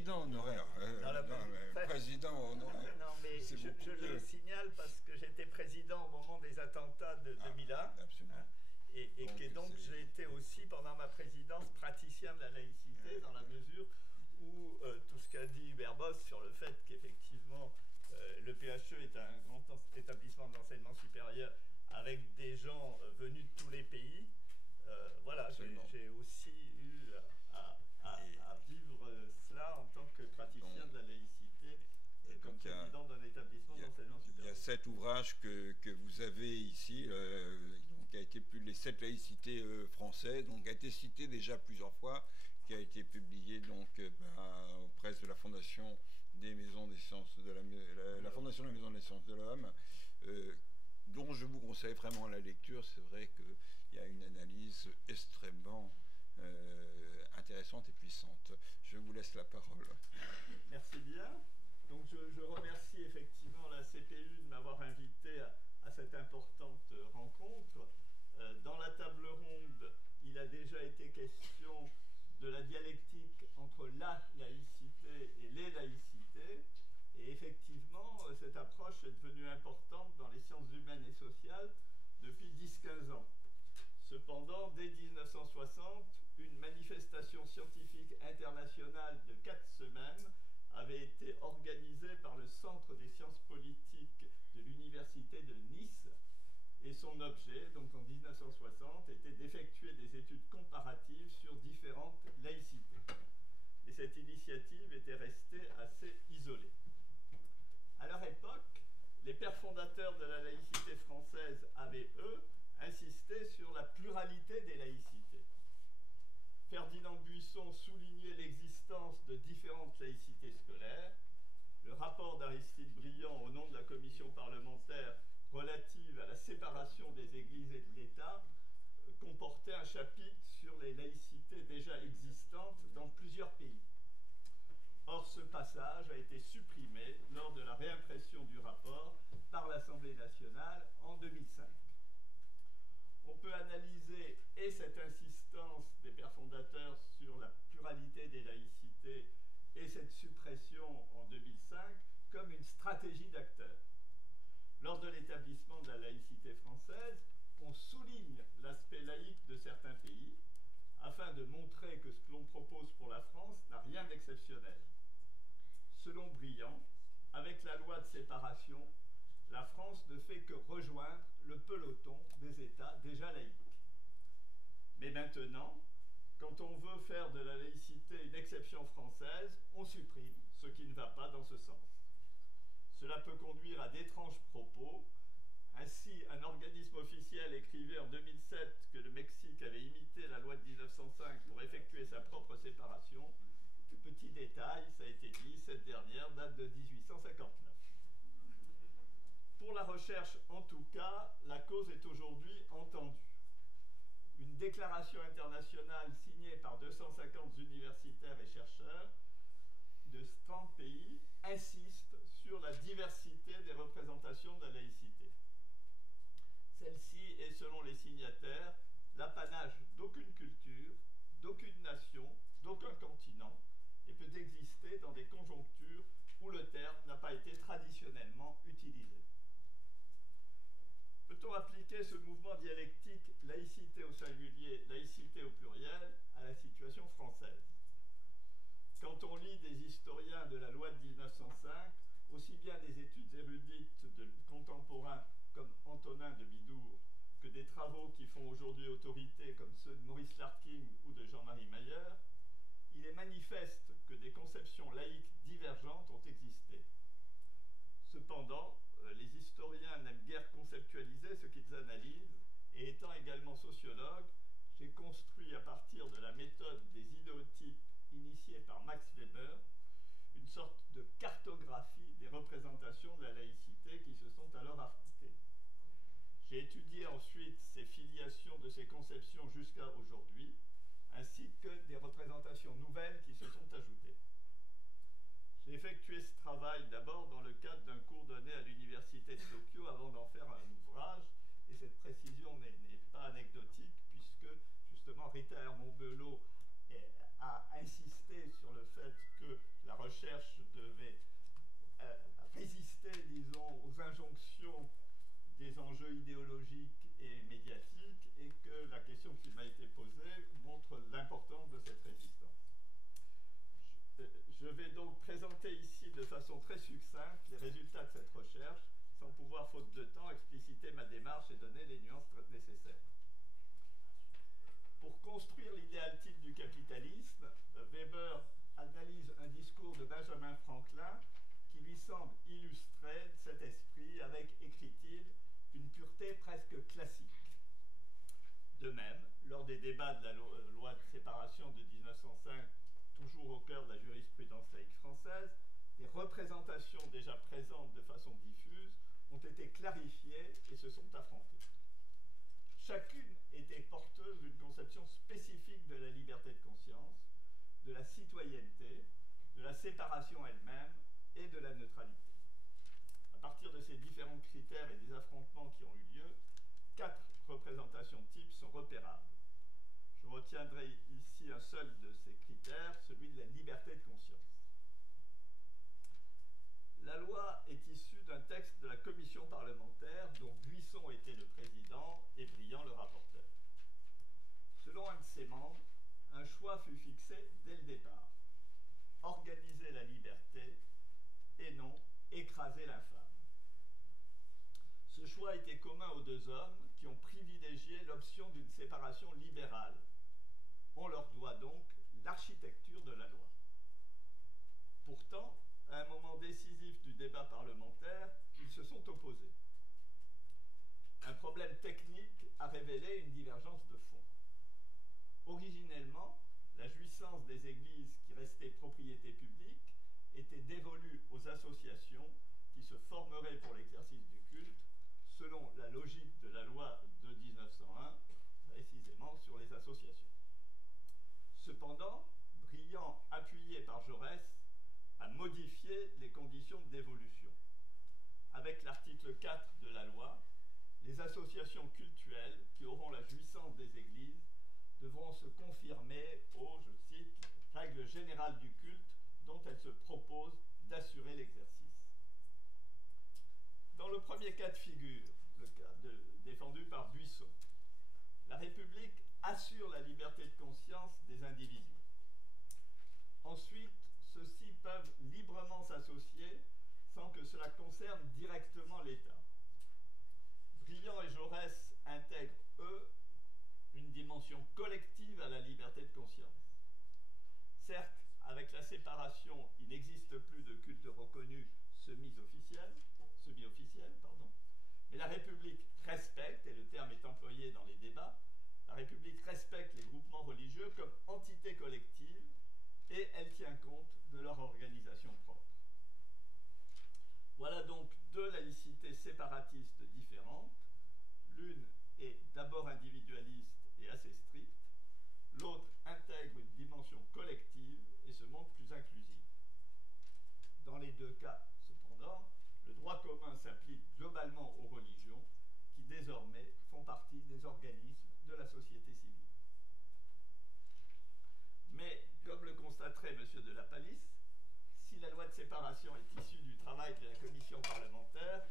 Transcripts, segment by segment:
président honoraire. Président honoraire. Non, mais je le signale parce que j'étais président au moment des attentats de 2001. Absolument. Hein, et que donc j'ai été aussi, pendant ma présidence, praticien de la laïcité, dans la mesure où tout ce qu'a dit Hubert Boss sur le fait qu'effectivement le PHE est un grand établissement d'enseignement supérieur avec des gens venus de tous les pays. Voilà, j'ai aussi eu à vivre cela en tant que praticien de la laïcité, comme président d'un établissement d'enseignement supérieur. Il y a 7 ouvrages que vous avez ici, qui a été publié, les 7 laïcités françaises, donc a été cité déjà plusieurs fois, qui a été publié donc aux presses de la Fondation des Maisons des Sciences de la Fondation de la Maison des Sciences de l'Homme, dont je vous conseille vraiment la lecture. C'est vrai qu'il y a une analyse extrêmement intéressante et puissante. Je vous laisse la parole. Merci bien. Donc je remercie effectivement la CPU de m'avoir invité à cette importante rencontre. Dans la table ronde, il a déjà été question de la dialectique entre la laïcité et les laïcités. Et effectivement, cette approche est devenue importante dans les sciences humaines et sociales depuis 10-15 ans. Cependant, dès 1960, une manifestation scientifique internationale de 4 semaines avait été organisée par le Centre des sciences politiques de l'Université de Nice, et son objet, donc en 1960, était d'effectuer des études comparatives sur différentes laïcités. Et cette initiative était restée assez isolée. À leur époque, les pères fondateurs de la laïcité française avaient, eux, insisté sur la pluralité des laïcités. Ferdinand Buisson soulignait l'existence de différentes laïcités scolaires. Le rapport d'Aristide Briand au nom de la commission parlementaire relative à la séparation des églises et de l'État comportait un chapitre sur les laïcités déjà existantes dans plusieurs pays. Or, ce passage a été supprimé lors de la réimpression du rapport par l'Assemblée nationale en 2005. On peut analyser et cette insistance des pères fondateurs sur la pluralité des laïcités et cette suppression en 2005 comme une stratégie d'acteurs. Lors de l'établissement de la laïcité française, on souligne l'aspect laïque de certains pays afin de montrer que ce que l'on propose pour la France n'a rien d'exceptionnel. Selon Briand, avec la loi de séparation, la France ne fait que rejoindre le peloton des États déjà laïques. Mais maintenant, quand on veut faire de la laïcité une exception française, on supprime ce qui ne va pas dans ce sens. Cela peut conduire à d'étranges propos. Ainsi, un organisme officiel écrivait en 2007 que le Mexique avait imité la loi de 1905 pour effectuer sa propre séparation. Petit détail, ça a été dit, cette dernière date de 1859. Pour la recherche, en tout cas, la cause est aujourd'hui entendue. Une déclaration internationale signée par 250 universitaires et chercheurs de 30 pays insiste sur la diversité des représentations de la laïcité. Celle-ci est, selon les signataires, l'apanage d'aucune culture, d'aucune nation, d'aucun continent, et peut exister dans des conjonctures où le terme n'a pas été traditionnellement utilisé. Peut-on appliquer ce mouvement dialectique laïcité au singulier, laïcité au pluriel à la situation française? Quand on lit des historiens de la loi de 1905, aussi bien des études érudites de contemporains comme Antonin de Bidour que des travaux qui font aujourd'hui autorité comme ceux de Maurice Larkin ou de Jean-Marie Mayer, il est manifeste que des conceptions laïques divergentes ont existé. Cependant, les historiens n'aiment guère conceptualiser ce qu'ils analysent, et étant également sociologue, j'ai construit à partir de la méthode des idéotypes initiée par Max Weber une sorte de cartographie des représentations de la laïcité qui se sont alors affrontées. J'ai étudié ensuite ces filiations de ces conceptions jusqu'à aujourd'hui, ainsi que des représentations nouvelles qui se sont ajoutées. J'ai effectué ce travail d'abord dans le cadre d'un cours donné à l'université de Tokyo avant d'en faire un ouvrage, et cette précision n'est pas anecdotique puisque justement Rita Hermon-Belot a insisté sur le fait que la présenter ici de façon très succincte les résultats de cette recherche, sans pouvoir, faute de temps, expliciter ma démarche et donner les nuances nécessaires. Pour construire l'idéal type du capitalisme, Weber analyse un discours de Benjamin Franklin qui lui semble illustrer cet esprit avec, écrit-il, une pureté presque classique. De même, lors des débats de la loi de séparation de 1905, toujours au cœur de la jurisprudence laïque française, des représentations déjà présentes de façon diffuse ont été clarifiées et se sont affrontées. Chacune était porteuse d'une conception spécifique de la liberté de conscience, de la citoyenneté, de la séparation elle-même et de la neutralité. À partir de ces différents critères et des affrontements qui ont eu lieu, 4 représentations types sont repérables. Je retiendrai ici un seul de ces critères, celui de la liberté de conscience. La loi est issue d'un texte de la commission parlementaire dont Buisson était le président et Briand le rapporteur. Selon un de ses membres, un choix fut fixé dès le départ. Organiser la liberté et non écraser l'infâme. Ce choix était commun aux deux hommes qui ont privilégié l'option d'une séparation libérale. On leur doit donc l'architecture de la loi. Pourtant, à un moment décisif du débat parlementaire, ils se sont opposés. Un problème technique a révélé une divergence de fond. Originellement, la jouissance des églises qui restaient propriété publique était dévolue aux associations qui se formeraient pour l'exercice du culte selon la logique de la loi de 1901, précisément sur les associations. Cependant, Briand, appuyé par Jaurès, a modifié les conditions de dévolution. Avec l'article 4 de la loi, les associations cultuelles qui auront la jouissance des églises devront se confirmer aux, je cite, règles générales du culte dont elles se proposent d'assurer l'exercice. Dans le premier cas de figure, le cas défendu par Buisson, la République assure la liberté de conscience des individus. Ensuite, ceux-ci peuvent librement s'associer sans que cela concerne directement l'État. Briand et Jaurès intègrent, eux, une dimension collective à la liberté de conscience. Certes, avec la séparation, il n'existe plus de culte reconnu semi-officiel, mais la République respecte, et le terme est employé dans les débats, la République respecte les groupements religieux comme entité collective et elle tient compte de leur organisation propre. Voilà donc deux laïcités séparatistes différentes. L'une est d'abord individualiste et assez stricte, l'autre intègre une dimension collective et se montre plus inclusive. Dans les deux cas, cependant, le droit commun s'applique globalement aux religions qui désormais font partie des organismes de la société civile. Mais, comme le constaterait M. de la Palisse, si la loi de séparation est issue du travail de la commission parlementaire,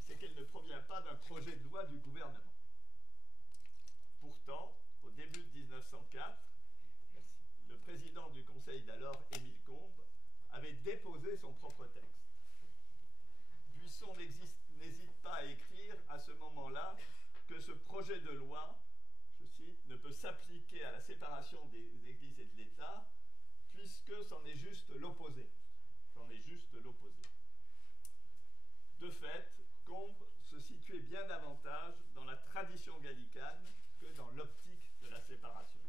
c'est qu'elle ne provient pas d'un projet de loi du gouvernement. Pourtant, au début de 1904, le président du Conseil d'alors, Émile Combes, avait déposé son propre texte. Buisson n'hésite pas à écrire à ce moment-là que ce projet de loi, je cite, ne peut s'appliquer à la séparation des églises et de l'État puisque c'en est juste l'opposé. De fait, Combes se situait bien davantage dans la tradition gallicane que dans l'optique de la séparation.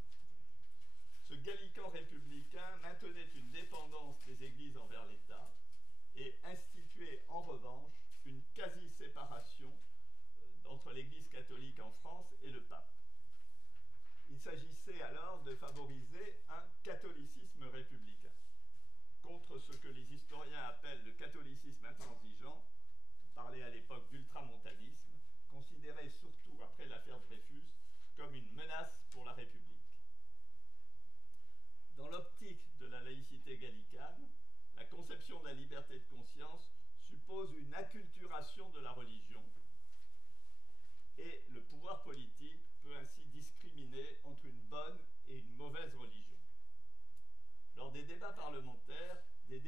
Ce gallican républicain maintenait une dépendance des églises envers l'État et instituait en revanche une quasi-séparation entre l'Église catholique en France et le pape. Il s'agissait alors de favoriser un catholicisme républicain, contre ce que les historiens appellent le catholicisme intransigeant, on parlait à l'époque d'ultramontanisme, considéré surtout après l'affaire Dreyfus comme une menace pour la République. Dans l'optique de la laïcité gallicane, la conception de la liberté de conscience suppose une acculturation de la religion et le pouvoir politique peut ainsi discriminer entre une bonne et une mauvaise religion.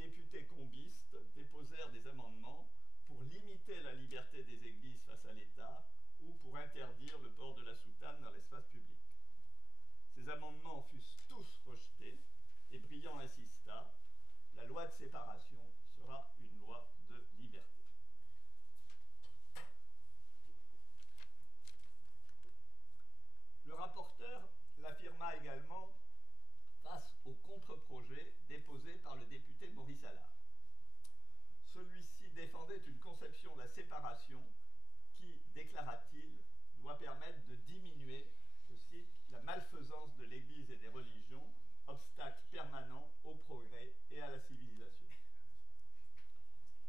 députés combistes déposèrent des amendements pour limiter la liberté des églises face à l'État ou pour interdire le port de la soutane dans l'espace public. Ces amendements furent tous rejetés et Briand insista: la loi de séparation sera une loi de liberté. Le rapporteur l'affirma également face au contre-projet déposé par le député Maurice Allard. Celui-ci défendait une conception de la séparation qui, déclara-t-il, doit permettre de diminuer, je cite, la malfaisance de l'Église et des religions, obstacle permanent au progrès et à la civilisation.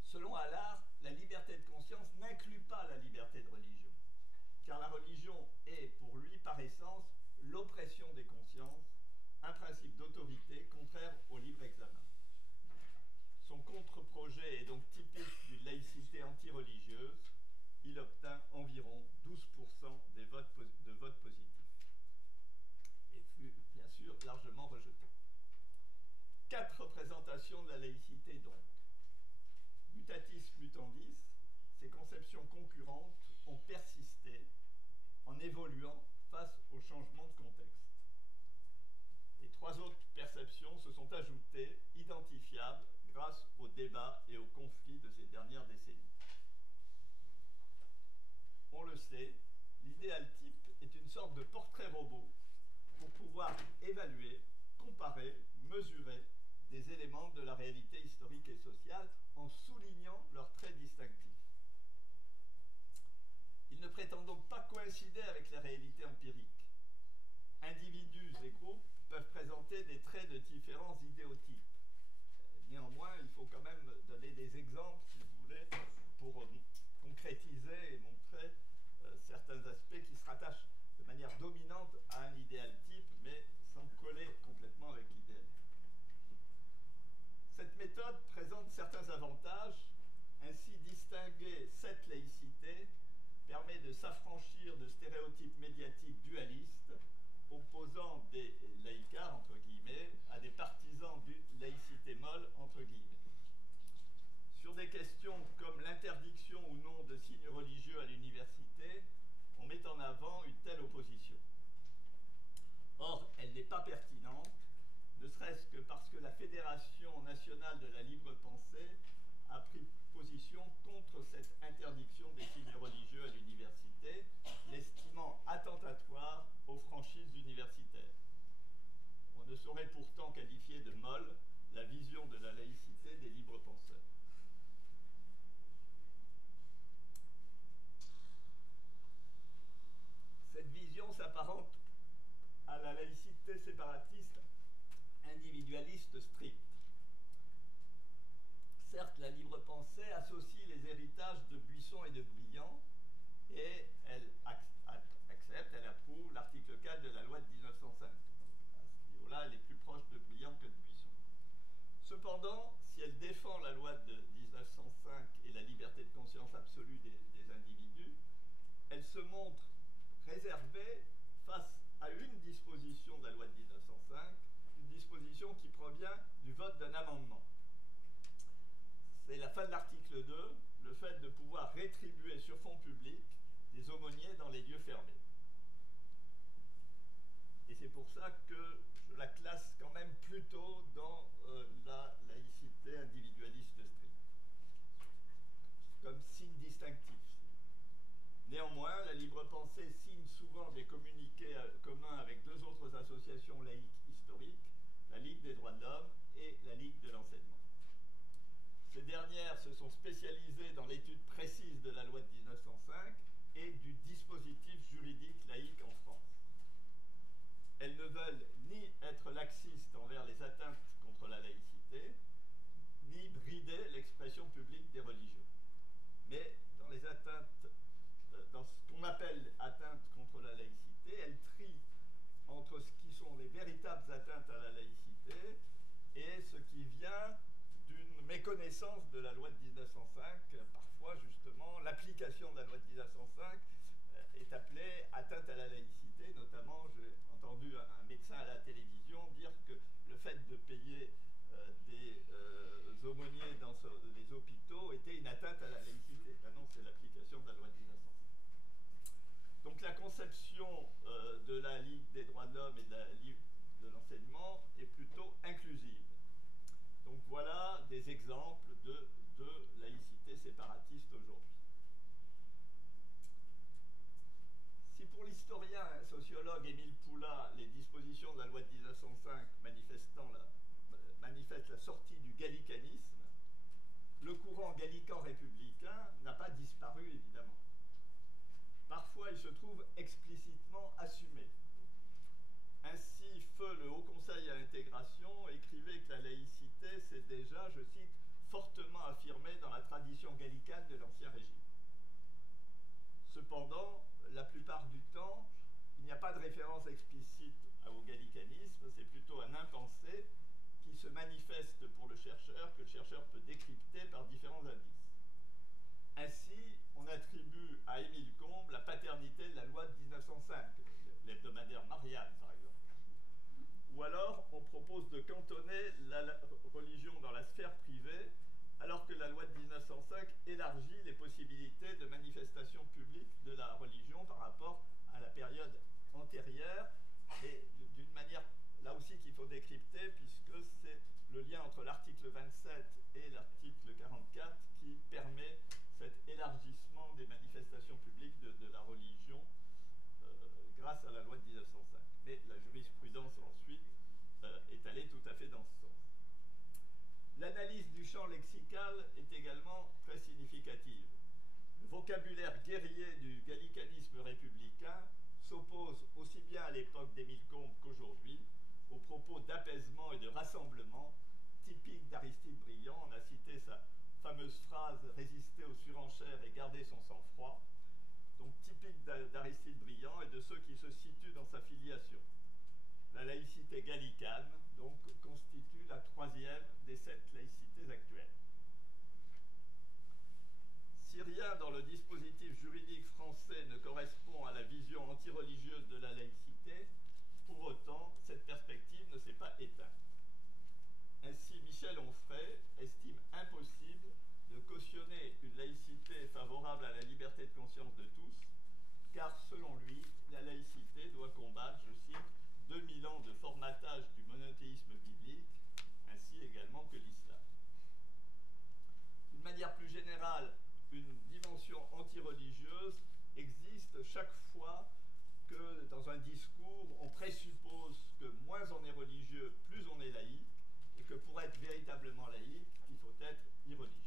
Selon Allard, la liberté de conscience n'inclut pas la liberté de religion, car la religion est, pour lui, par essence, l'oppression des consciences, un principe d'autorité contraire au libre examen. Son contre-projet est donc typique d'une laïcité anti-religieuse. Il obtint environ 12% de votes positifs et fut bien sûr largement rejeté. 4 représentations de la laïcité donc. Mutatis mutandis, ces conceptions concurrentes ont persisté en évoluant face au changement de contexte. Et 3 autres perceptions se sont ajoutées, identifiables, grâce aux débats et aux conflits de ces dernières décennies. On le sait, l'idéal type est une sorte de portrait robot pour pouvoir évaluer, comparer, mesurer des éléments de la réalité historique et sociale en soulignant leurs traits distinctifs. Il ne prétend donc pas coïncider avec la réalité empirique. Individus et groupes peuvent présenter des traits de différents idéotypes. Néanmoins, il faut quand même donner des exemples, si vous voulez, pour concrétiser et montrer certains aspects qui se rattachent de manière dominante à un idéal type, mais sans coller complètement avec l'idéal. Cette méthode présente certains avantages. Ainsi, distinguer cette laïcité permet de s'affranchir de stéréotypes médiatiques dualistes, opposant des laïcards, entre guillemets, à des partisans d'une laïcité molle, entre guillemets. Sur des questions comme l'interdiction ou non de signes religieux à l'université, on met en avant une telle opposition. Or, elle n'est pas pertinente, ne serait-ce que parce que la Fédération nationale de la libre pensée a pris position contre cette interdiction des signes religieux à l'université, l'estimant attentatoire aux franchises universitaires. On ne saurait pourtant qualifier de molle la vision de la laïcité des libres penseurs. Cette vision s'apparente à la laïcité séparatiste individualiste stricte. Certes, la libre pensée associe les héritages de Buisson et de Briand et elle accepte, elle approuve l'article 4 de la loi de 1905. À ce niveau-là, elle est plus proche de Briand que de Buisson. Cependant, si elle défend la loi de 1905 et la liberté de conscience absolue des individus, elle se montre réservée face à une disposition de la loi de 1905, une disposition qui provient du vote d'un amendement. C'est la fin de l'article 2, le fait de pouvoir rétribuer sur fonds publics des aumôniers dans les lieux fermés. Et c'est pour ça que je la classe quand même plutôt dans la laïcité individualiste stricte, comme signe distinctif. Néanmoins, la libre pensée signe souvent des communiqués communs avec 2 autres associations laïques historiques, la Ligue des droits de l'homme et la Ligue de l'enseignement. Ces dernières se sont spécialisées dans l'étude précise de la loi de 1905 et du dispositif juridique laïque en France. Elles ne veulent ni être laxistes envers les atteintes contre la laïcité, ni brider l'expression publique des religieux. Mais dans les atteintes, dans ce qu'on appelle atteintes contre la laïcité, elles trient entre ce qui sont les véritables atteintes à la laïcité et ce qui vient d'une méconnaissance de la loi de 1905. Parfois, justement, l'application de la loi de 1905 est appelée atteinte à la laïcité. Notamment, j'ai entendu un médecin à la télévision dire que le fait de payer des conception de la Ligue des droits de l'homme et de la Ligue de l'enseignement est plutôt inclusive. Donc voilà des exemples de laïcité séparatiste aujourd'hui. Si pour l'historien et sociologue Émile Poula, les dispositions de la loi de 1905 manifestent la sortie du gallicanisme, le courant gallican républicain n'a pas disparu évidemment. Parfois il se trouve explicitement assumé. Ainsi, Feu, le Haut Conseil à l'intégration, écrivait que la laïcité s'est déjà, je cite, fortement affirmée dans la tradition gallicane de l'Ancien Régime. Cependant, la plupart du temps, il n'y a pas de référence explicite au gallicanisme, c'est plutôt un impensé qui se manifeste pour le chercheur, que le chercheur peut décrypter par différents indices. Ainsi, on attribue à Émile Combes la paternité de la loi de 1905, l'hebdomadaire Marianne par exemple. Ou alors, on propose de cantonner la religion dans la sphère privée, alors que la loi de 1905 élargit les possibilités de manifestation publique de la religion par rapport à la période antérieure, et d'une manière, là aussi, qu'il faut décrypter, puisque c'est le lien entre l'article 27 et l'article 44 qui permet cet élargissement des manifestations publiques de la religion grâce à la loi de 1905. Mais la jurisprudence ensuite est allée tout à fait dans ce sens. L'analyse du champ lexical est également très significative. Le vocabulaire guerrier du gallicanisme républicain s'oppose aussi bien à l'époque d'Émile Combes qu'aujourd'hui aux propos d'apaisement et de rassemblement typiques d'Aristide Briand. On a cité sa fameuse phrase « résister aux surenchères et garder son sang-froid », donc typique d'Aristide Briand et de ceux qui se situent dans sa filiation. La laïcité gallicane, donc, constitue la troisième des 7 laïcités actuelles. Si rien dans le dispositif juridique français ne correspond à la vision antireligieuse de la laïcité, pour autant, cette perspective ne s'est pas éteinte. Ainsi, Michel Onfray estime impossible de cautionner une laïcité favorable à la liberté de conscience de tous, car selon lui, la laïcité doit combattre, je cite, 2000 ans de formatage du monothéisme biblique, ainsi également que l'islam. D'une manière plus générale, une dimension antireligieuse existe chaque fois que dans un discours, on présuppose que moins on est religieux, plus on est laïque, et que pour être véritablement laïque, il faut être irreligieux.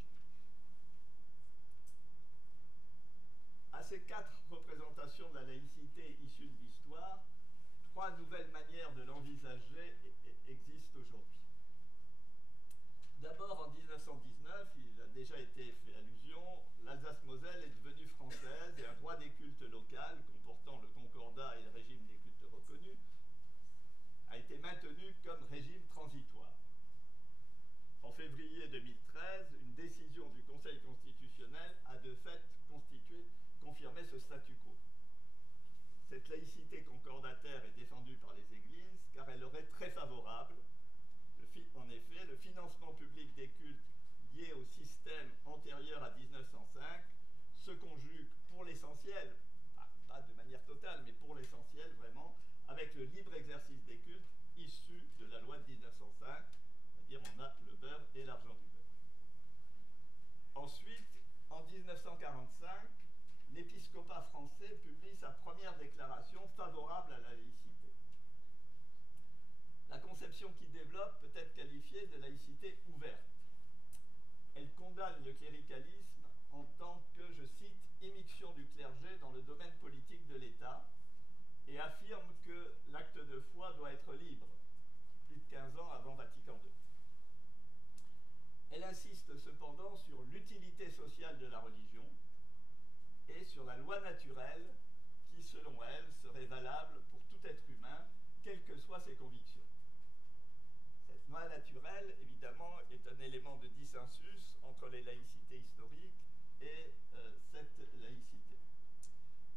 À ces 4 représentations de la laïcité issues de l'histoire, 3 nouvelles manières de l'envisager existent aujourd'hui. D'abord, en 1919, il a déjà été fait allusion, l'Alsace-Moselle est devenue française et un droit des cultes local, comportant le concordat et le régime des cultes reconnus, a été maintenu comme régime transitoire. En février 2013, une décision du Conseil constitutionnel a de fait confirmé ce statu quo. Cette laïcité concordataire est défendue par les églises car elle leur est très favorable. En effet, le financement public des cultes liés au système antérieur à 1905 se conjugue pour l'essentiel, pas de manière totale, mais pour l'essentiel vraiment, avec le libre exercice des cultes issus de la loi de 1905, c'est-à-dire on a le beurre et l'argent du beurre. Ensuite, en 1945, l'épiscopat français publie sa première déclaration favorable à la laïcité. La conception qu'il développe peut être qualifiée de laïcité ouverte. Elle condamne le cléricalisme en tant que, je cite, immixtion du clergé dans le domaine politique de l'État et affirme que l'acte de foi doit être libre, plus de 15 ans avant Vatican II. Elle insiste cependant sur l'utilité sociale de la religion et sur la loi naturelle qui, selon elle, serait valable pour tout être humain, quelles que soient ses convictions. Cette loi naturelle, évidemment, est un élément de dissensus entre les laïcités historiques et cette laïcité.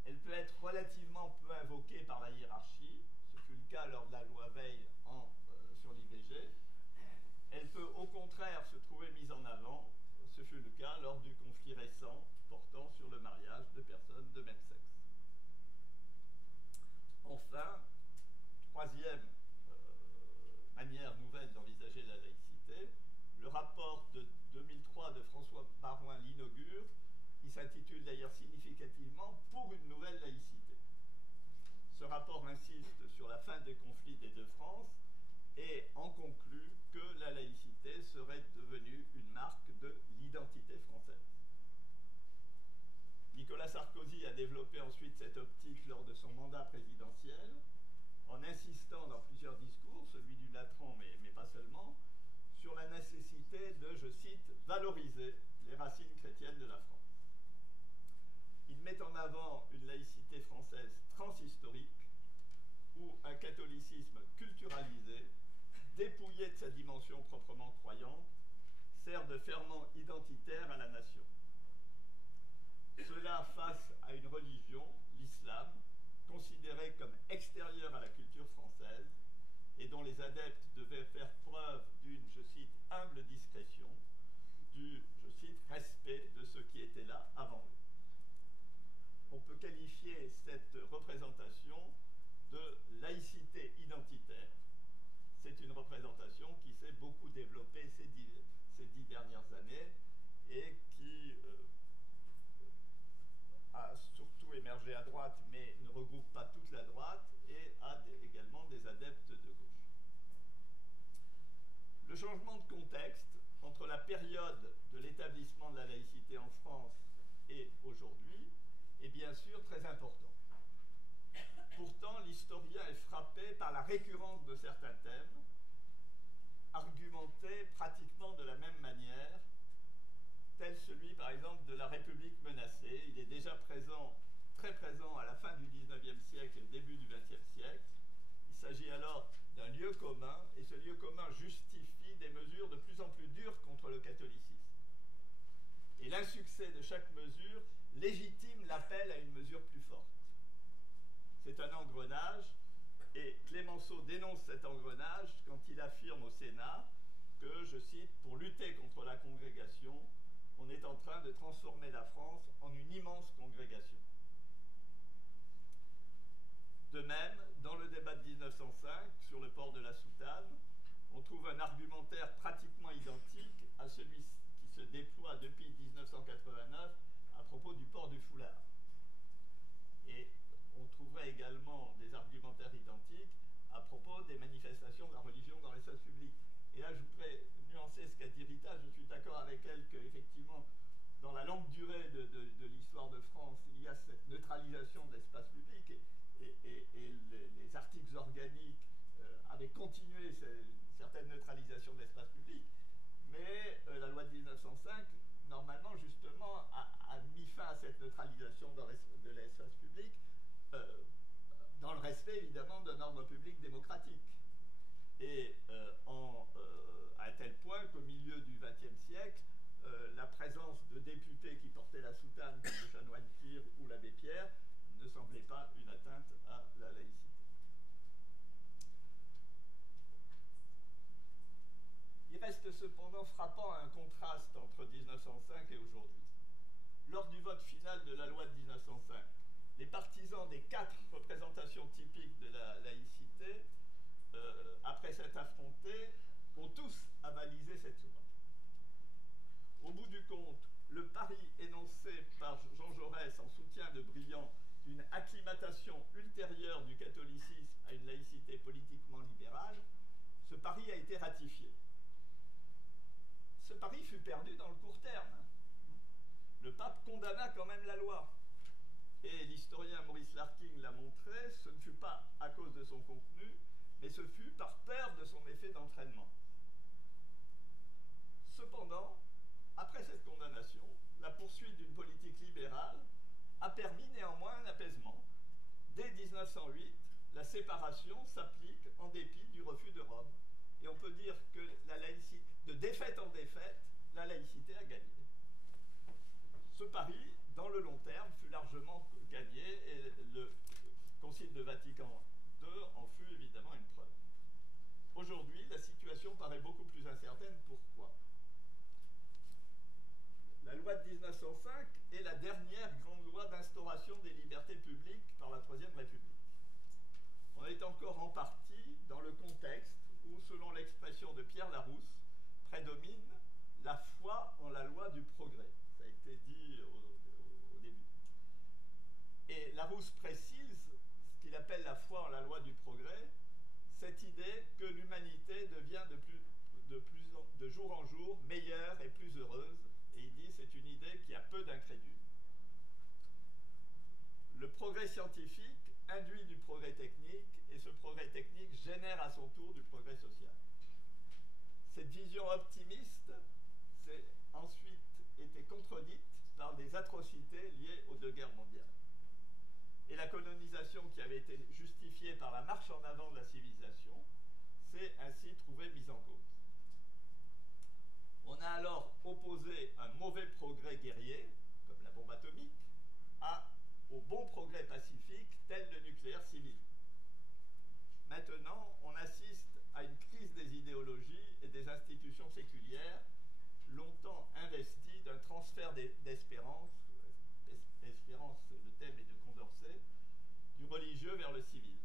Elle peut être relativement peu invoquée par la hiérarchie, ce fut le cas lors de la loi Veil sur l'IVG. Elle peut au contraire se trouver mise en avant, ce fut le cas lors du conflit récent portant sur le mariage de personnes de même sexe. Enfin, troisième manière nouvelle d'envisager la laïcité, le rapport de 2003 de François Baroin l'inaugure. Il s'intitule d'ailleurs significativement Pour une nouvelle laïcité. Ce rapport insiste sur la fin des conflits des deux France et en conclut que la laïcité serait devenue une marque de l'identité française. Nicolas Sarkozy a développé ensuite cette optique lors de son mandat présidentiel, en insistant dans plusieurs discours, celui du Latran, mais pas seulement, sur la nécessité de, je cite, valoriser les racines chrétiennes de la France. Il met en avant une laïcité française transhistorique, où un catholicisme culturalisé, dépouillé de sa dimension proprement croyante, sert de ferment identitaire à la nation. Cela face à une religion, l'islam, considérée comme extérieure à la culture française et dont les adeptes devaient faire preuve d'une, je cite, humble discrétion, du, je cite, respect de ceux qui étaient là avant eux. On peut qualifier cette représentation de laïcité identitaire. C'est une représentation qui s'est beaucoup développée ces dix dernières années et qui a surtout émergé à droite, mais ne regroupe pas toute la droite et a également des adeptes de gauche. Le changement de contexte entre la période de l'établissement de la laïcité en France et aujourd'hui est bien sûr très important. Pourtant, l'historien est frappé par la récurrence de certains thèmes, argumentés pratiquement de la même manière, tel celui par exemple de la République menacée. Il est déjà présent, très présent à la fin du XIXe siècle et au début du XXe siècle. Il s'agit alors d'un lieu commun, et ce lieu commun justifie des mesures de plus en plus dures contre le catholicisme. Et l'insuccès de chaque mesure légitime l'appel à une mesure plus forte. C'est un engrenage, et Clémenceau dénonce cet engrenage quand il affirme au Sénat que, je cite, « pour lutter contre la congrégation, on est en train de transformer la France en une immense congrégation ». De même, dans le débat de 1905 sur le port de la soutane, on trouve un argumentaire pratiquement identique à celui qui se déploie depuis 1989 à propos du port du foulard. Et on trouverait également des argumentaires identiques à propos des manifestations de la religion dans l'espace public. Et là, je voudrais nuancer ce qu'a dit Rita. Je suis d'accord avec elle qu'effectivement, dans la longue durée de l'histoire de France, il y a cette neutralisation de l'espace public et les articles organiques avaient continué certaines neutralisations de l'espace public. Mais la loi de 1905, normalement, justement, a mis fin à cette neutralisation de l'espace public dans le respect, évidemment, d'un ordre public démocratique. Et à un tel point qu'au milieu du XXe siècle, la présence de députés qui portaient la soutane, comme le chanoine Pire ou l'abbé Pierre, ne semblait pas une atteinte à la laïcité. Il reste cependant frappant un contraste entre 1905 et aujourd'hui. Lors du vote final de la loi de 1905, les partisans des 4 représentations typiques de la laïcité, après s'être affrontés, ont tous avalisé cette loi. Au bout du compte, le pari énoncé par Jean Jaurès en soutien de Briand d'une acclimatation ultérieure du catholicisme à une laïcité politiquement libérale, ce pari a été ratifié. Ce pari fut perdu dans le court terme. Le pape condamna quand même la loi. Et l'historien Maurice Larkin l'a montré, ce ne fut pas à cause de son contenu, mais ce fut par peur de son effet d'entraînement. Cependant, après cette condamnation, la poursuite d'une politique libérale a permis néanmoins un apaisement. Dès 1908, la séparation s'applique en dépit du refus de Rome. Et on peut dire que la laïcité, de défaite en défaite, la laïcité a gagné. Ce pari, dans le long terme, fut largement gagné et le Concile de Vatican II en fut évidemment une preuve. Aujourd'hui, la situation paraît beaucoup plus incertaine. Pourquoi ? La loi de 1905 est la dernière grande loi d'instauration des libertés publiques par la Troisième République. on est encore en partie dans le contexte où, selon l'expression de Pierre Larousse, prédomine la foi en la loi du progrès. Ça a été dit au début. Et Larousse précise ce qu'il appelle la foi en la loi du progrès, cette idée que l'humanité devient de jour en jour meilleure et plus heureuse. Et il dit c'est une idée qui a peu d'incrédules. Le progrès scientifique induit du progrès technique et ce progrès technique génère à son tour du progrès social. Cette vision optimiste s'est ensuite été contredite par des atrocités liées aux 2 guerres mondiales. Et la colonisation qui avait été justifiée par la marche en avant de la civilisation s'est ainsi trouvée mise en cause. On a alors opposé un mauvais progrès guerrier, comme la bombe atomique, au bon progrès pacifique tel le nucléaire civil. Maintenant, on assiste à une crise des idéologies et des institutions séculières, longtemps investies d'un transfert d'espérance, le thème est de Condorcet, du religieux vers le civil.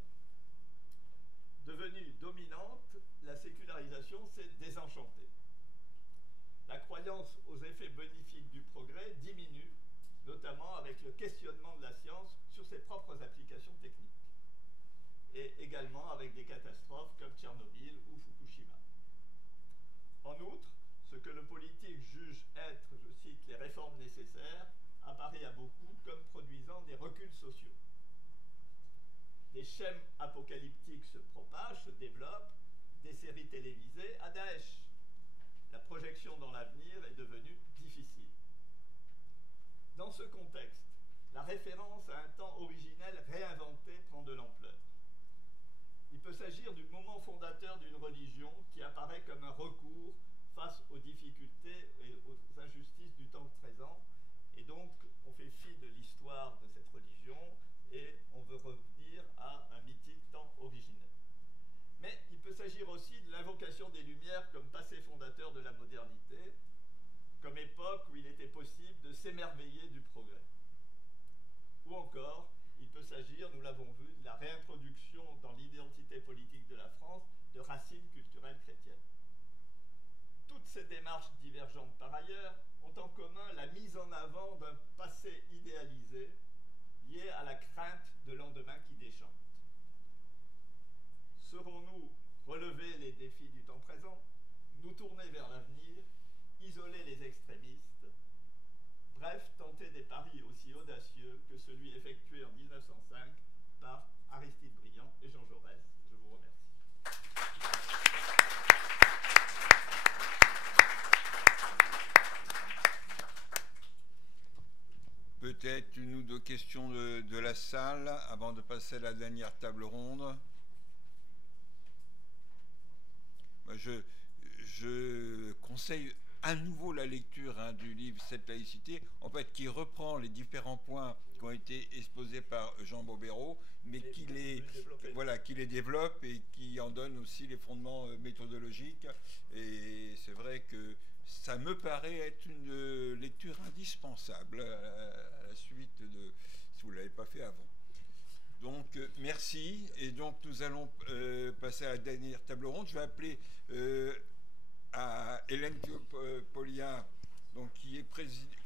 Devenue dominante, la sécularisation s'est désenchantée. La croyance aux effets bénéfiques du progrès diminue, notamment avec le questionnement de la science sur ses propres applications techniques, et également avec des catastrophes comme Tchernobyl ou Fukushima. En outre, ce que le politique juge être, je cite, les réformes nécessaires, apparaît à beaucoup comme produisant des reculs sociaux. Des schèmes apocalyptiques se propagent, se développent, des séries télévisées à Daesh. La projection dans l'avenir est devenue difficile. Dans ce contexte, la référence à un temps originel réinventé prend de l'ampleur. Il peut s'agir du moment fondateur d'une religion qui apparaît comme un recours face aux difficultés et aux injustices du temps présent, et donc on fait fi de l'histoire de cette religion et on veut revenir à un mythique temps originel. Mais il peut s'agir aussi de l'invocation des Lumières comme passé fondateur de la modernité, comme époque où il était possible de s'émerveiller du progrès. Ou encore, il peut s'agir, nous l'avons vu, de la réintroduction dans l'identité politique de la France de racines culturelles chrétiennes. Toutes ces démarches divergentes par ailleurs ont en commun la mise en avant d'un passé idéalisé lié à la crainte de lendemain qui déchante. Saurons-nous relever les défis du temps présent, nous tourner vers l'avenir, isoler les extrémistes, bref, tenter des paris aussi audacieux que celui effectué en 1905 par Aristide Briand et Jean Jaurès. Je vous remercie. Peut-être une ou deux questions de la salle avant de passer à la dernière table ronde. Je conseille à nouveau la lecture du livre Cette laïcité, en fait, qui reprend les différents points qui ont été exposés par Jean Bobéro, mais qui les développe et qui en donne aussi les fondements méthodologiques. Et c'est vrai que ça me paraît être une lecture indispensable à la suite de, si vous ne l'avez pas fait avant. Donc merci, et donc nous allons passer à la dernière table ronde. Je vais appeler à Hélène Polia, donc qui est présidente.